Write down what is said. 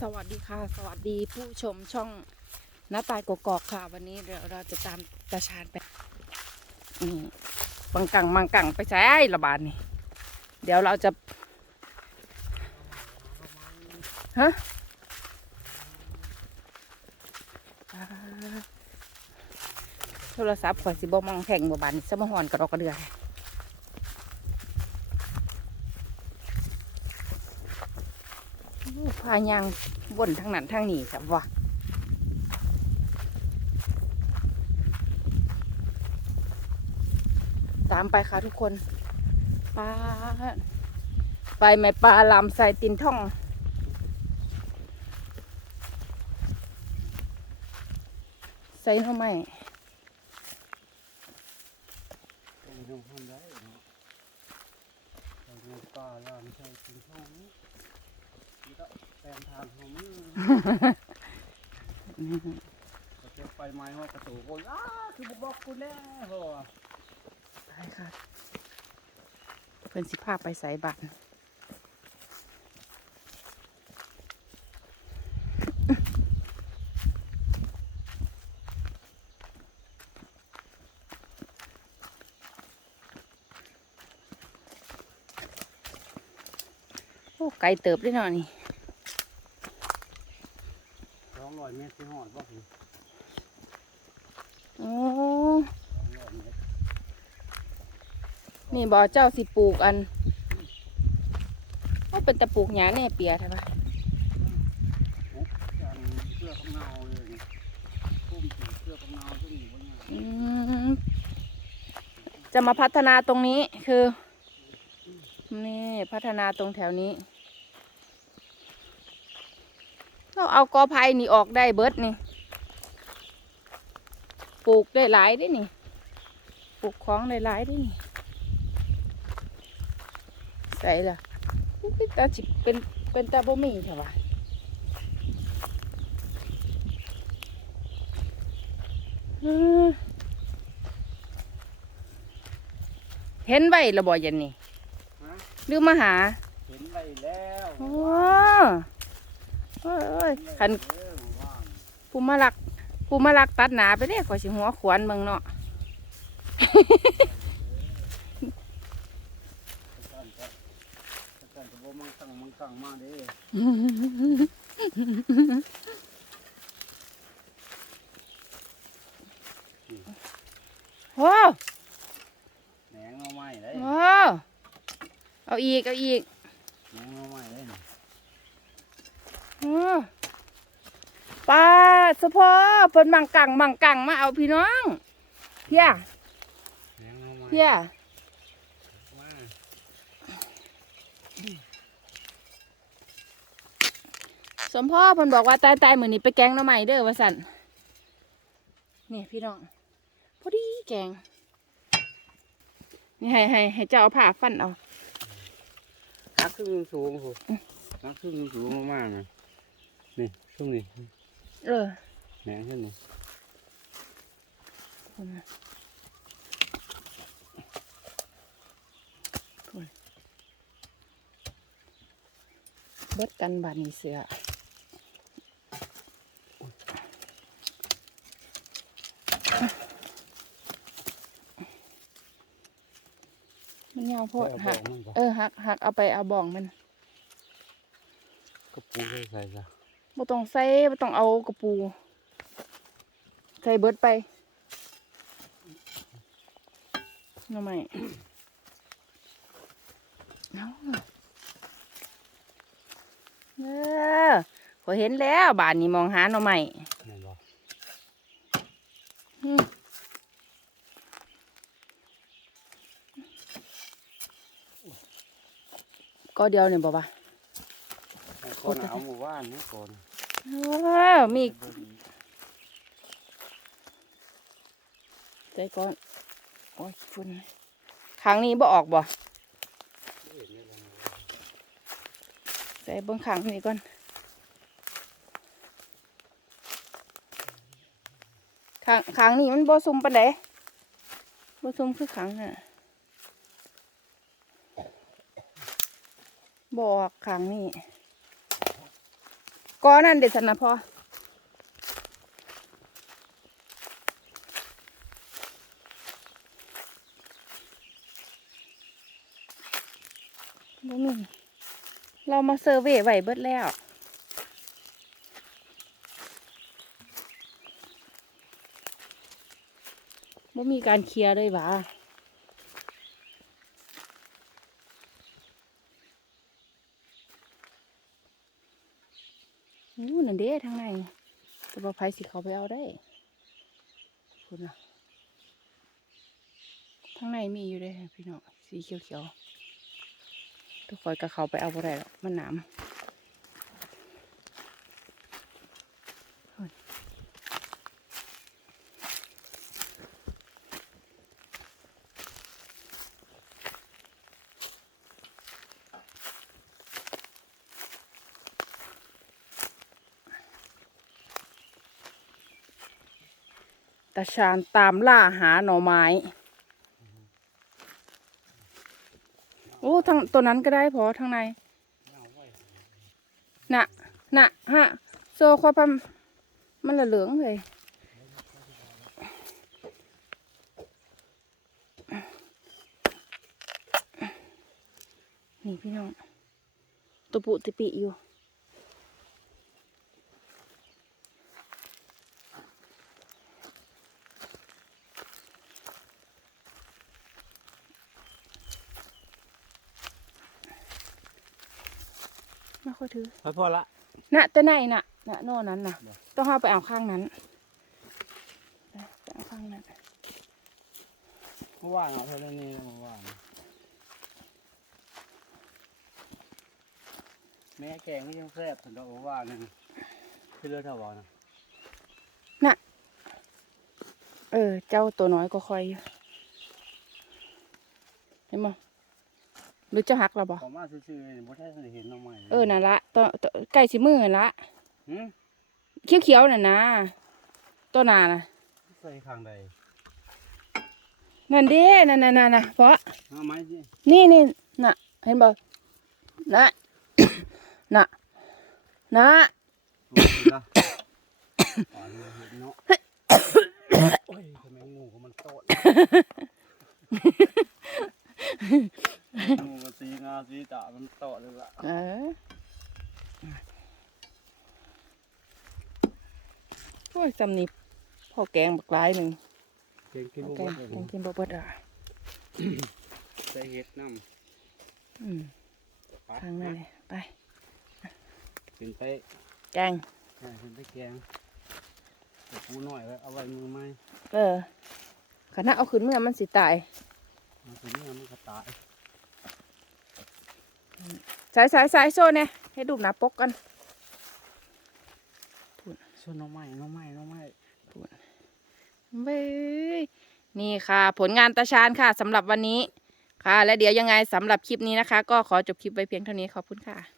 สวัสดีค่ะ สวัสดีผู้ชมช่องน้าตายกกอกค่ะ วันนี้เดี๋ยวเราจะตามตาชาญไปนี่มังกังมังกังไปใช้ระบาดนี่ เดี๋ยวเราจะฮะโทรศัพท์ข่อยสิบ่มองแข่งบ่บานสมหอนกระดอกกระเดืออู้พายางวนทางนั้นทางนี้ครับวะตามไปค่ะทุกคนปลาไปไหมปลาลามใส่ตินท่อง ใส่ท่าไมป่าลามใช่กินช่องนี้ ก็แปลงทางของมือก็จะไปไม้ว่ากระตูคนอ้าคือบ่บอกกูแน่เหรอไปค่ะเพื่อนสิพาไปใส่บัตรโอ้ไกลเติบด้วยเนาะนี่ สองร้อยเมตร ที่หอดบอกสิโอ้สองร้อยเมตรนี่บ่เจ้าสิปลูกอันว่าเป็นตะปลูกหญ้าแน่เปียใช่ปะปุ๊บจันเสื้อข้างเนาเลยพุ่มสีเสื้อข้างเนาซึ่งอยู่บนนี้อืมจะมาพัฒนาตรงนี้คือ นี่พัฒนาตรงแถวนี้ เราเอากอไผ่นี่ออกได้เบิดนี่ปลูกได้หลายได้นี่ปลูกของได้หลายได้นี่ใส่ละอุ๊ยตาจิเป็นเป็นตาบ่มีใช่ปะอืมเห็นไว้ระบอยันนี่ฮะหรือมาหา เห็นไปแล้วโอ้ โอ้ยโอ้ยคันเออว่างผู้มาลักผู้มาลักตัดหนาไปเด้ขอยสิหัวขวานเบิ่งเนาะท่านก็ท่านก็บ่มังตั้งมังตั้งมาเด้โอ้แหนงเอาไม้ได้โอ้เอาอีก เอาอีกแหนงเอาไม้ได้นี่โอ้ ปลาสะพอเพิ่นมังกังมังกังมาเอาพี่น้อง เพียแหนงเอาไม้เพียมาสมพ่อเพิ่นบอกว่าตายตายมื้อนี้ไปแกงหน่อไม้เด้อว่าซั่นนี่พี่น้องพอดีแกง นี่ให้ให้ให้เจ้าเอาผ้าฟันเอานักขึ้นสูงโหนักขึ้นสูงมากๆนะ นี่ช่วงนี้เออแหนงขึ้นนี่พุ่นน่ะพุ่นเบิดกันบาดนี้เสือมันยาวโพดเอาบหัอกมันบ่เออหักหักเอาไปเอาบ่องมันกระปูใส่ใส่จ้ะ บ่ต้องใส่บ่ต้องเอากระปู ใส่เบิดไปหน่อไม้เอาเออพอยเห็นแล้วบ้านนี้มองหาหน่อไม้แม่นบ่อืมก็เดียวเนี่ยบอกว่าให้ คนเอาหมู่บ้านนี่ก่อนว้าวมีอีกใจก่อน โอ้ยฝุ่นครั้งนี้บ่ออกบ่เห็นไหมล่ะใส่เบิ้งครั้งนี้ก่อนครั้งครั้งนี้มันบ่ซุ่มปานใดบ่ซุ่มคือครั้งน่ะบ่ออกครั้งนี้ ก้อนั่นเด็ดสันนะพอบ่มีเรามาเซอร์เวย์ไว้เบิดแล้วบ่มีการเคลียร์เลยหวะนู่นนั่นเด้ทางในแต่ว่า ไผสิเขาไปเอาได้คุณนะทางในมีอยู่เด้พี่น้องสีเขียวๆทุกคนก็เขาไปเอาไปได้หรอกมันหนาม ตาชานตามล่าหาหน่อไม้ โอ้ทางตัวนั้นก็ได้พอทางในเอาไว้น่ะน่ะฮะ โซควาพัมมันละเหลืองเลยนี่พี่น้องตัวปุติปิอยู่ ไม่ค่อยถือไปพอละน่ะแต่ไหนน่ะน่ะโน่นนั้นน่ะบ่ต้องเอาไปเอาข้างนั้นไปเอาข้างนั้นเมื่อวานเอาเท่านี้แล้วเมื่อวานแม่แกงก็ยังแซ่บถึงดอกเมื่อวานนึงพี่เลือดเท่าบ่นะเออ เจ้าตัวน้อยก็คอยอยู่เห็นมั้ หรือเจ้าหักเราบ่ผมมาซื่อๆนี่บ่ได้เห็นน้องใหม่เออนั่นละตัวตัวใกล้สิมือนั่นละหืมเขียวๆน่ะนะตัวหนาน่ะใส่ข้างใดนั่นเด้นั่นนั่นนั่นน่ะเพราะเอาไม้สินี่นี่น่ะ เห็นบ่น่ะ น่ะน่ะโอ้ยนะอ่อนเลยเห็นเนาะโอ้ยทำไมงูของมันโตด งูมันสีงาสีตามันโตดเลยล่ะเออโอ้ยจำนี่พ่อแกงบักหลายหนึ่งเก่งกินพ่อบ่แกเบิงดแกเลยงกินบ่เบิดอะใส่เห็ดน้อืมำไปทางนั้นเลยไปกินไปแกงใช่กินไปแกงเอาปูหน่อยไว้เอาไว้มือไม้เออขณะเอาขึ้นเมื่อมันสิตายเอา ตัวนี้มันก็ตายสายสายสายโซนเนี่ยให้ดูหนาปกกันส่วนน้องไม้น้องไม้น้องไม้เบ้ยนี่ค่ะ ผลงานตาชานค่ะสำหรับวันนี้ค่ะ และเดี๋ยวยังไงสำหรับคลิปนี้นะคะ ก็ขอจบคลิปไว้เพียงเท่านี้ขอบคุณค่ะ